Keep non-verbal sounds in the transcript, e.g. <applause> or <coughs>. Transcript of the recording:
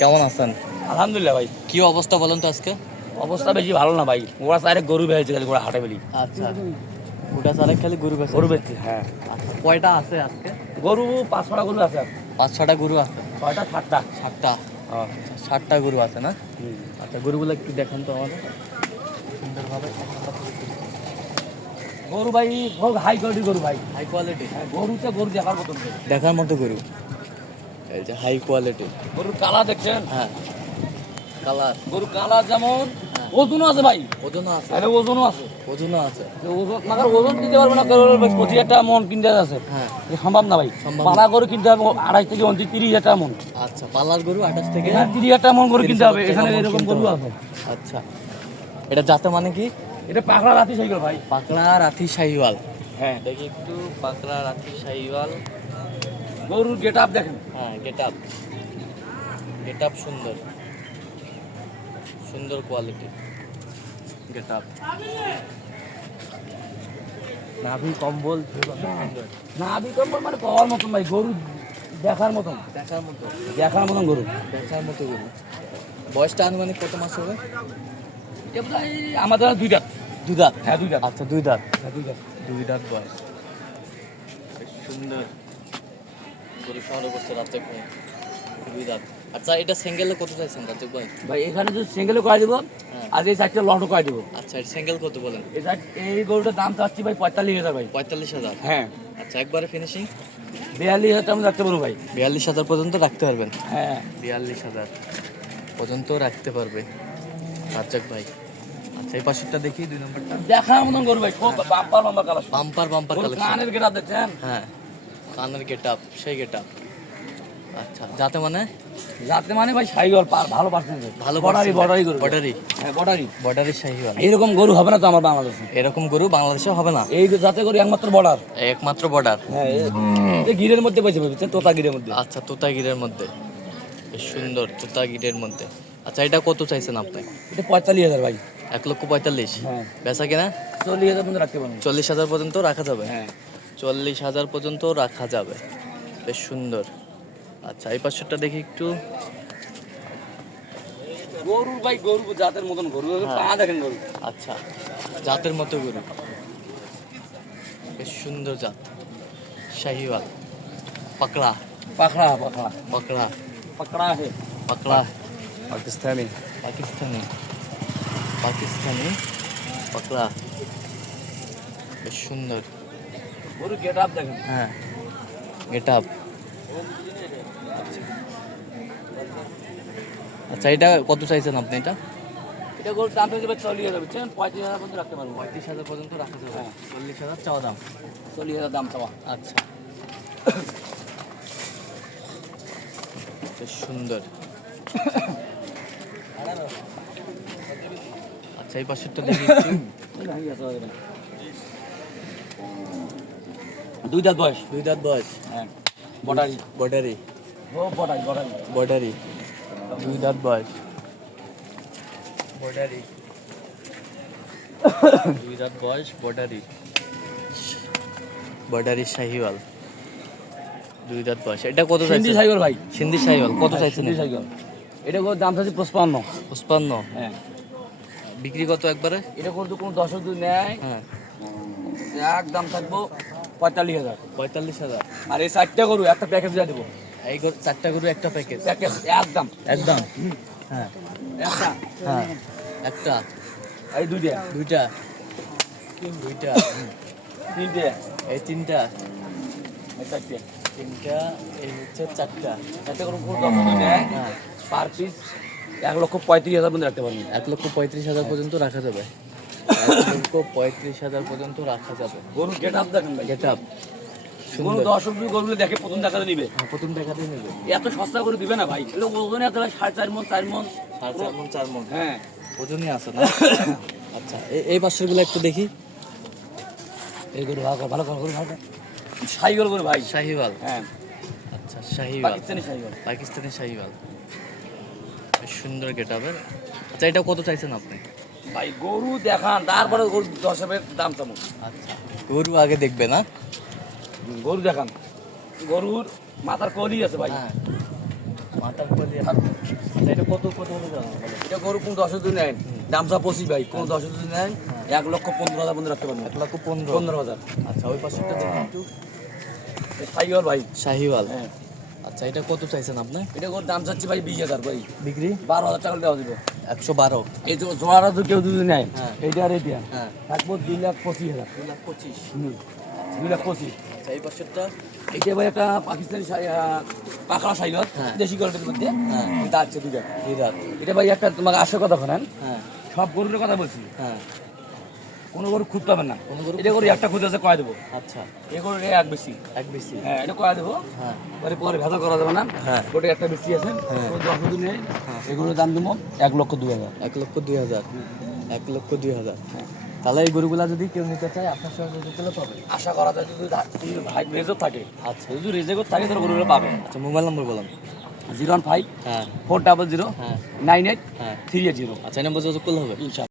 কেমন আছেন? আলহামদুলিল্লাহ ভাই। কি অবস্থা বলেন তো আজকে? অবস্থা বেশি ভালো না ভাই। ওরা সাইডে গরু বেড়েছে খালি ওরা হাটে বেলি। আচ্ছা। গোটা চালেক খালি গরু বেছে গরু বেচছে হ্যাঁ। আচ্ছা কয়টা আছে আজকে? গরু পাঁচ ছটা গরু আছে। পাঁচ ছটা গরু আছে? ছয়টা সাতটা। ষাটটা ষাটটা গরু আছে না? আচ্ছা গরুগুলো একটু দেখান তো আমাদের। সুন্দরভাবে গরু ভাই হোক হাই কোয়ালিটি গরু ভাই। হাই কোয়ালিটি হ্যাঁ, গরুতে গরু দেখার মতন দেখার মতো গরু? এই যে হাই কোয়ালিটি গরুর কালা দেখছেন? হ্যাঁ। কালার। গরু কালা যেমন ওজনও আছে ভাই। ওজনও আছে। আরে ওজনও আছে। ওজনও আছে। ওজন মাগার ওজন দিতে পারবে না গরুর ভাই পঁচিশ হাজার মন কিনতে আছে। হ্যাঁ। সম্ভব না ভাই। পালা গরু কিনতে হবে আড়াই থেকে উনত্রিশ তিরিশ হাজার মন। আচ্ছা পাল্লার গরু আঠাশ থেকে তিরিশ হাজার মন গরু কিনতে হবে। এখানে এরকম গরু আছে। আচ্ছা। এটা যাতে মানে কি? এটা পাকড়া রাতি সাইকেল ভাই। পাকড়া রাথি শাহিওয়াল হ্যাঁ দেখি একটু পাকড়া রাথি শাহিওয়াল গরুর গেট আপ দেখেন। হ্যাঁ গেট আপ গেট আপ সুন্দর। সুন্দর কোয়ালিটি। গেট আপ নাভি কম্বল সুন্দর। না আবি কম্বল মানে পাওয়ার মতন ভাই গরু দেখার মতন। দেখার মতো। দেখার মতন গরু। দেখার মতো গরু। বয়সটা আনুমানিক কত মাস হবে? আমাদের দুই দাঁত। দুই দাঁত? হ্যাঁ দুই দাঁত। আচ্ছা দুই দাঁত। হ্যাঁ দুই দাঁত। দুই দাঁত বয়স। সুন্দর। গরু শহরে করছে দুই দাঁত আচ্ছা এটা সিঙ্গেলে কত চাইছেন ভাই। ভাই এখানে যদি সিঙ্গেলে করে দিব হ্যাঁ। আর এই লটও করে দিব। আচ্ছা সিঙ্গেল কত বলেন? এই চার- এই গরুটার দাম চাচ্ছি ভাই পঁয়তাল্লিশ হাজার ভাই। পঁয়তাল্লিশ হাজার? হ্যাঁ। আচ্ছা একবারে ফিনিশিং বিয়াল্লিশ হাজার টাকা রাখতে পারব ভাই। বিয়াল্লিশ হাজার পর্যন্ত রাখতে পারবেন? হ্যাঁ। বিয়াল্লিশ হাজার পর্যন্ত রাখতে পারবে। রাজ্জাক ভাই। আচ্ছা এই পাশেরটা দেখি দুই নম্বরটা। দেখার মতন গরু ভাই খুব bumper colour bumper bumper collection কানের গেট দেখছেন? হ্যাঁ। কানের গেট আপ সেই গেট আপ আচ্ছা যাতে মানে? যাতে মানে ভাই পার ভালো পার্সেন্ট ভালো বর্ডারি বর্ডারি গরু। বর্ডারি? হ্যাঁ বর্ডারি। বর্ডারি শাহিওয়াল এইরকম গরু হবে না তো আমার বাংলাদেশে। এরকম গরু বাংলাদেশে হবে না? এই জাতে গরু একমাত্র বর্ডার একমাত্র বর্ডার হ্যাঁ এই- গিরের মধ্যে পেয়েছে বুঝছেন? তোতা গিরের মধ্যে। আচ্ছা তোতাগিরের মধ্যে। বেশ সুন্দর তোতাগিরের মধ্যে। আচ্ছা এটা কত চাইছেন আপনি? এটা পঁয়তাল্লিশ হাজার ভাই। এক লক্ষ পঁয়তাল্লিশ। হ্যাঁ। বেচা কিনা? চল্লিশ হাজার পর্যন্ত রাখতে পারবেন চল্লিশ হাজার পর্যন্ত রাখা যাবে? হ্যাঁ। চল্লিশ হাজার পর্যন্ত রাখা যাবে। বেশ সুন্দর। আচ্ছা এই পাশেরটা দেখি একটু। গরুর ভাই গরু জাতের মতন গরু। হ্যাঁ। পা দেখেন গরু। আচ্ছা জাতের মতো গরু। বেশ সুন্দর জাত। শাহিওয়াল। পাকড়া। পাখড়া পাখড়া পাকড়া। পাকড়া আছে পাকড়া। পাকিস্তানি। পাকিস্তানি। পাকিস্তানি পাকড়া। বেশ সুন্দর। গরু গেট আপ দেখেন। হ্যাঁ। গেট আপ আচ্ছা এটা কত চাইছেন আপনি এটা? এটা গরুর দাম থেকে চল্লিশ হাজার বুঝছেন? পঁয়ত্রিশ হাজার পর্যন্ত রাখতে পারব। পঁয়ত্রিশ হাজার পর্যন্ত রাখা যাবে। হ্যাঁ। চল্লিশ হাজার চাওয়া দাম। চল্লিশ হাজার দাম চাওয়া। আচ্ছা। সুন্দর। আচ্ছা এই পাশেরটা দেখি। দুই দাঁত বয়স। দুই দাঁত বয়স। হ্যাঁ বর্ডারি বর্ডারি ও বর্ডারি বর্ডারি বর্ডারি দুই দাঁত বয়স। বর্ডারি দুই দাঁত বয়স বর্ডারি বর্ডারি শাহিওয়াল দুই দাঁত বয়স। এটা কত সিন্ধি চাইছেন সাইকেল ভাই। সিন্ধি শাহিওয়াল কত চাইছেন সিন্ধি সাইকেল এটা গরুর দাম চাচ্ছি পঁচপান্ন। পুষ্পান্ন হ্যাঁ। বিক্রি কত একবারে? এটা করতে কোনো দর্শক যদি নেয় হ্যাঁ। এক দাম থাকব। পঁয়তাল্লিশ হাজার। পঁয়তাল্লিশ হাজার। আর এই চারটে গরু একটা প্যাকেজ দিয়ে দেবো। এই গরু চারটা গরু একটা প্যাকেজ প্যাকেজ একদম। একদম? হ্যাঁ। একটা। হ্যাঁ। একটা। এই দুইটা। দুইটা? দুইটা? তিনটে। এই তিনটা? এই চারটে। তিনটা এই হচ্ছে চারটা। চারটে গরু কোনো দর্শক হ্যাঁ। পার পিস এক লক্ষ পঁয়ত্রিশ হাজার মধ্যে রাখতে পারবেন এক লক্ষ পঁয়ত্রিশ হাজার পর্যন্ত রাখা যাবে। এক লক্ষ পঁয়ত্রিশ হাজার পর্যন্ত রাখা যাবে। গরু গেট আপ দেখেন ভাই। গেট আপ কোনো সুন্দর। দর্শক যদি গরুগুলো দেখে প্রথম দেখাতে নিবে। হ্যাঁ, প্রথম দেখাতেই নেবে। এত সস্তা করে দিবে না ভাই। এগুলো ওজনে এত সাড়ে চার মন চার মন। সাড়ে চার মন চার মন। হ্যাঁ। ওজনই আছে না? <coughs> আচ্ছা এই- একটু দেখি। এই গরু ভালো ভালো করে গরু ভালো করে। ভাই। শাহিওয়াল। হ্যাঁ। আচ্ছা শাহিওয়াল। পাকিস্তানি সাইকেল পাকিস্তানি শাহিওয়াল। সুন্দর গেট আচ্ছা এটা কত চাইছেন আপনি? ভাই গরু দেখান তারপরে গরু দশ হাজার দাম চামো আচ্ছা গরু আগে দেখবে না? গরু দেখান। গরুর মাথার কলি আছে ভাই। হ্যাঁ মাথার কলি কত কত হলে এটা গরু কোন দশ যদি নেন দামসা পঁচিশ ভাই। কোন দশ যদি নেন এক লক্ষ পনেরো হাজার পর্যন্ত রাখতে পারবেন এক লক্ষ পনেরো। পনেরো হাজার। আচ্ছা ওই পাশেরটা দেখুন একটু। সাইকেল ভাই। শাহিওয়াল। হ্যাঁ। আচ্ছা এটা কত চাইছেন আপনি? এটা করে দাম চাচ্ছি ভাই বিশ হাজার ভাই। বিক্রি? বারো হাজার টাকা দেওয়া একশো বারো। এই তো জোড়াটা তো কেউ যদি নেয় হ্যাঁ। এইটা আর এইটা হ্যাঁ। থাকব দুই লাখ পঁচিশ হাজার। দুই লাখ পঁচিশ। হুম, দুই লাখ পঁচিশ। আচ্ছা এই পাশেরটা? এইটা ভাই একটা পাকিস্তানি পাখা সাইলত হ্যাঁ। দেশি গল্পের মধ্যে। এটা আছে দুইটা। এটা ভাই একটা তোমাকে আসার কথা শোনেন সব গরুর কথা বলছি। হ্যাঁ। কোনো গরু খুঁজ পাবেন না। কোনো গরু এটা গরু একটা খুঁজে আছে কয় দেবো। আচ্ছা। এ গরু এক বেশি। এক বেশি। হ্যাঁ এটা কয় দেবো। হ্যাঁ। পরে পরে ভেজা করা যাবে না। হ্যাঁ। ওটা একটা বেশি আছে। হ্যাঁ। দশ দিন এগুলোর দাম দেবো এক লক্ষ দুই হাজার। এক লক্ষ দুই হাজার। এক লক্ষ দুই হাজার। তাহলে এই গরুগুলা যদি কেউ নিতে চায় আপনার সঙ্গে যোগাযোগ করলে পাবে আশা করা যায় যদি রেজেও থাকে। আচ্ছা। যদি রেজেও থাকে তাহলে গরুগুলো পাবে আচ্ছা মোবাইল নম্বর বলুন। জিরো ওয়ান ফাইভ হ্যাঁ। ফোর ডাবল জিরো হ্যাঁ। নাইন এইট হ্যাঁ। Three eight zero. আচ্ছা নম্বর যোগাযোগ করলে হবে। ইনশাল্লাহ।